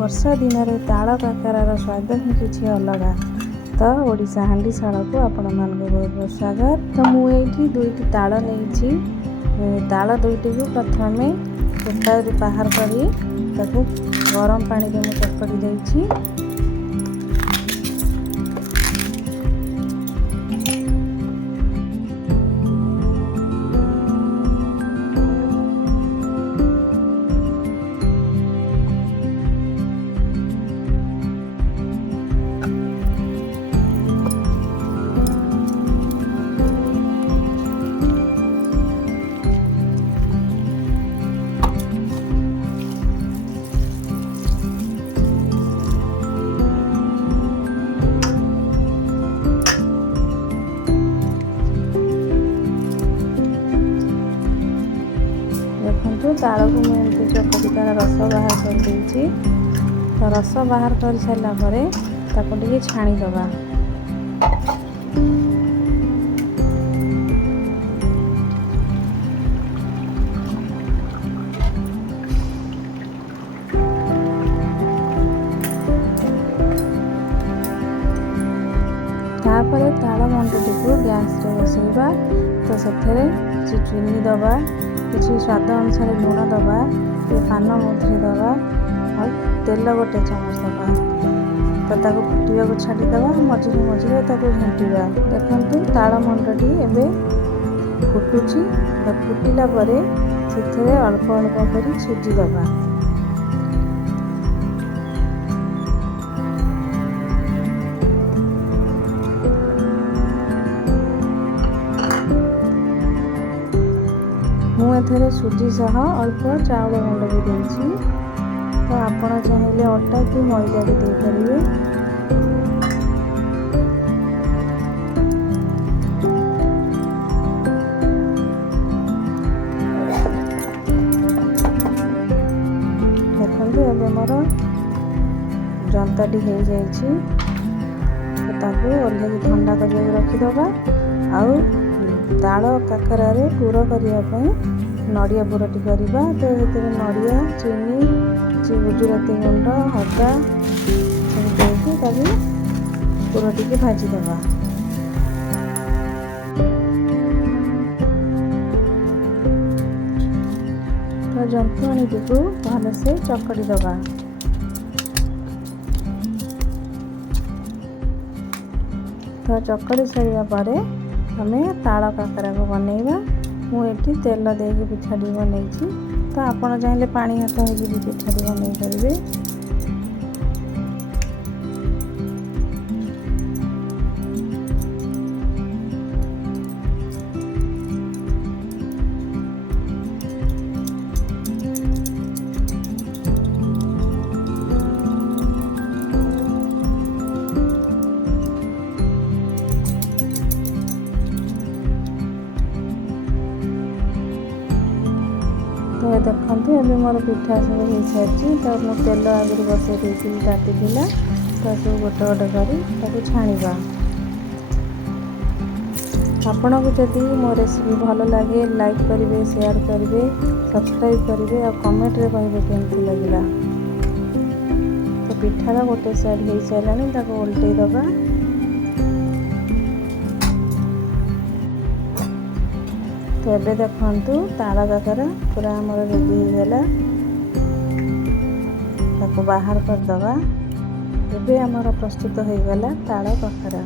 ବର୍ଷା ଦିନରେ ତାଳ କାକରାର ସ୍ୱାଦ ହିଁ କିଛି ଅଲଗା। ତ ଓଡ଼ିଶା ହାଣ୍ଡିଶାଳକୁ ଆପଣମାନଙ୍କୁ ବହୁତ ବହୁତ ସ୍ୱାଗତ। ତ ମୁଁ ଏଇଠି ଦୁଇଟି ତାଳ ନେଇଛି। ତାଳ ଦୁଇଟିକୁ ପ୍ରଥମେ କୁଟାରୁ ବାହାର କରି ତାକୁ ଗରମ ପାଣିରେ ମୁଁ ଚକଟି ଦେଇଛି। ଦେଖନ୍ତୁ ତାଳକୁ ମୁଁ ଏମିତି ଚକଟି ତାର ରସ ବାହାର କରିଦେଇଛି। ତ ରସ ବାହାର କରି ସାରିଲା ପରେ ତାକୁ ଟିକେ ଛାଣିଦେବା। ତାପରେ ତାଳ ମଣ୍ଡଟିକୁ ଗ୍ୟାସରେ ବସାଇବା। ତ ସେଥିରେ କିଛି ଚିନି ଦେବା, କିଛି ସ୍ୱାଦ ଅନୁସାରେ ଲୁଣ ଦେବା, ଟିକେ ପାନମଧୁରୀ ଦେବା ଆଉ ତେଲ ଗୋଟେ ଚାମଚ ଦେବା। ତ ତାକୁ ଫୁଟିବାକୁ ଛାଡ଼ିଦେବା। ମଝିରେ ମଝିରେ ତାକୁ ଘାଣ୍ଟିବା। ଦେଖନ୍ତୁ ତାଳ ମଣ୍ଡଟି ଏବେ ଫୁଟୁଛି। ତ ଫୁଟିଲା ପରେ ସେଥିରେ ଅଳ୍ପ ଅଳ୍ପ କରି ସୁଜି ଦେବା। ମୁଁ ଏଥିରେ ସୁଜି ସହ ଅଳ୍ପ ଚାଉଳ ଗୁଣ୍ଡ ବି ଦେଇଛି। ତ ଆପଣ ଚାହିଁଲେ ଅଟା କି ମଇଦା ବି ଦେଇପାରିବେ। ଦେଖନ୍ତୁ ଏବେ ମୋର ଜନ୍ତାଟି ହେଇଯାଇଛି। ତାକୁ ଓହ୍ଲେଇକି ଥଣ୍ଡା କରିବାକୁ ରଖିଦେବା। ଆଉ ତାଳ କାକରାରେ ପୁର କରିବା ପାଇଁ ନଡ଼ିଆ ପୁରଟି କରିବା। ତ ସେଥିରେ ନଡ଼ିଆ, ଚିନି, ଗୁଜୁରାତି ଗୁଣ୍ଡ, ଅଦା ସବୁ ଦେଇକି ତାକୁ ପୁରଟିକି ଭାଜିଦେବା। ତ ଯନ୍ତୁଣୀଟିକୁ ଭଲସେ ଚକଟି ଦେବା। ତ ଚକଟି ସାରିବା ପରେ ଆମେ ତାଳ କାକରାକୁ ବନେଇବା। ମୁଁ ଏଠି ତେଲ ଦେଇକି ପିଠାଟି ବନେଇଛି। ତ ଆପଣ ଚାହିଁଲେ ପାଣି ହାତ ହେଇକି ବି ପିଠାଟି ବନେଇ ପାରିବେ। ତ ଦେଖନ୍ତୁ ଏବେ ମୋର ପିଠା ସବୁ ହେଇସାରିଛି। ତ ମୁଁ ତେଲ ଆଗରୁ ବସାଇ ଦେଇଥିଲି, ତାତିଥିଲା। ତ ସବୁ ଗୋଟେ ଗୋଟେ କରି ତାକୁ ଛାଣିବା। ଆପଣଙ୍କୁ ଯଦି ମୋ ରେସିପି ଭଲ ଲାଗେ ଲାଇକ୍ କରିବେ, ସେୟାର କରିବେ, ସବସ୍କ୍ରାଇବ୍ କରିବେ ଆଉ କମେଣ୍ଟରେ କହିବେ କେମିତି ଲାଗିଲା। ତ ପିଠାର ଗୋଟେ ସାଇଡ଼୍ ହେଇସାରିଲାଣି, ତାକୁ ଓଲଟେଇ ଦେବା। ତ ଏବେ ଦେଖନ୍ତୁ ତାଳ କାକରା ପୁରା ଆମର ରେଡ଼ି ହେଇଗଲା। ତାକୁ ବାହାର କରିଦେବା। ଏବେ ଆମର ପ୍ରସ୍ତୁତ ହେଇଗଲା ତାଳ କାକରା।